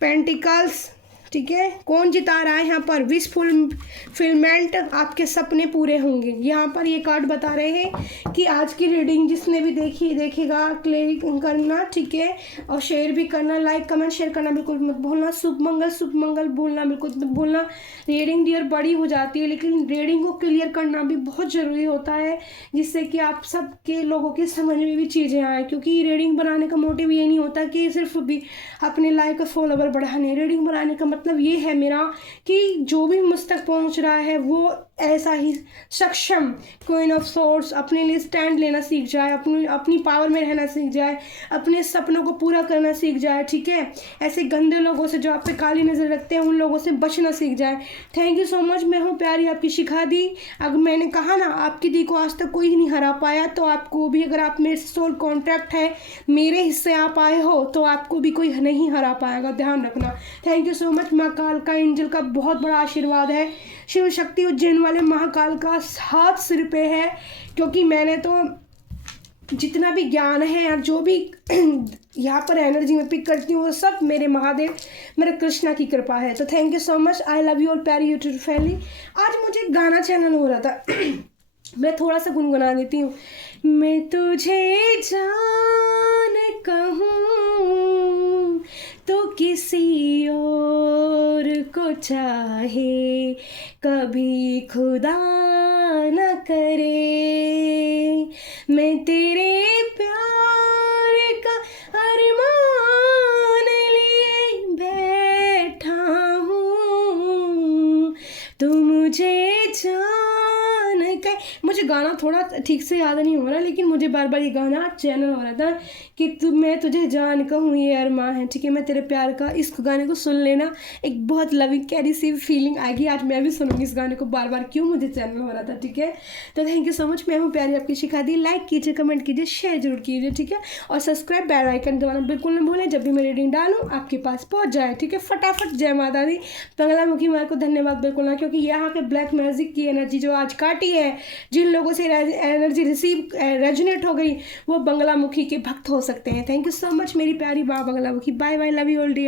पेंटिकल्स, ठीक है। कौन जिता रहा है यहाँ पर, विश फुलफिलमेंट, आपके सपने पूरे होंगे। यहाँ पर ये कार्ड बता रहे हैं कि आज की रीडिंग जिसने भी देखेगा क्लियर करना, ठीक है, और शेयर भी करना, लाइक कमेंट शेयर करना बिल्कुल मत भूलना। शुभ मंगल भूलना बिल्कुल मत भूलना। रीडिंग डियर बड़ी हो जाती है, लेकिन रीडिंग को क्लियर करना भी बहुत ज़रूरी होता है, जिससे कि आप सबके लोगों की समझ में भी चीज़ें आए, क्योंकि रीडिंग बनाने का मोटिव ये नहीं होता कि सिर्फ भी अपने लाइक और फॉलोवर बढ़ाने। रीडिंग बनाने का मतलब ये है मेरा कि जो भी मुझ तक पहुंच रहा है वो ऐसा ही सक्षम, क्वीन ऑफ सोर्स, अपने लिए स्टैंड लेना सीख जाए, अपनी पावर में रहना सीख जाए, अपने सपनों को पूरा करना सीख जाए, ठीक है। ऐसे गंदे लोगों से जो आप पे काली नज़र रखते हैं, उन लोगों से बचना सीख जाए। Thank you so much. मैं हूँ प्यारी आपकी शिखा दी। अगर मैंने कहा ना आपकी दी को आज तक कोई नहीं हरा पाया, तो आपको भी, अगर आप मेरे सोल कॉन्ट्रैक्ट है, मेरे हिस्से आप आए हो, तो आपको भी कोई नहीं हरा पाएगा, ध्यान रखना। Thank you so much. माँ कालका एंजल का बहुत बड़ा आशीर्वाद है। शिव शक्ति उज्जैन वाले महाकाल का हाथ सिर पे है, क्योंकि मैंने तो जितना भी ज्ञान है और जो भी यहाँ पर एनर्जी में पिक करती हूँ, वो सब मेरे महादेव, मेरे कृष्णा की कृपा है। तो thank you so much. I love you all प्यारी यूट्यूब फैमिली। आज मुझे गाना चैनल हो रहा था मैं थोड़ा सा गुनगुना देती हूँ। मैं तुझे जान कहूँ तो किसी और को चाहे, कभी खुदा न करे, मैं तेरे प्यार का अरमान लिए बैठा हूँ, तू मुझे जान के। मुझे गाना थोड़ा ठीक से याद नहीं हो रहा, लेकिन मुझे बार बार ये गाना चैनल हो रहा था कि मैं तुझे जान कहूँ ये अरमान है, ठीक है, मैं तेरे प्यार का। इस गाने को सुन लेना, एक बहुत लविंग कैरी सी फीलिंग आएगी। आज मैं भी सुनूंगी इस गाने को बार बार, क्यों मुझे चैनल हो रहा था, ठीक है। तो थैंक यू सो मच। मैं हूँ प्यारी आपकी शिखा दी। लाइक कीजिए, कमेंट कीजिए, शेयर जरूर कीजिए, ठीक है। और सब्सक्राइब बेल आइकन दबाना बिल्कुल न भूलें, जब भी मैं रीडिंग डालूँ आपके पास पहुँच जाए, ठीक है, फटाफट। जय माता दी। बंगलामुखी माँ को धन्यवाद बिल्कुल ना, क्योंकि यहाँ के ब्लैक मैजिक की एनर्जी जो आज काटी है, जिन लोगों से एनर्जी रिसीव रेजोनेट हो गई, वो बंगलामुखी के भक्त हो सकते हैं। थैंक यू सो मच मेरी प्यारी माँ Baglamukhi. Bye bye, love you all dear.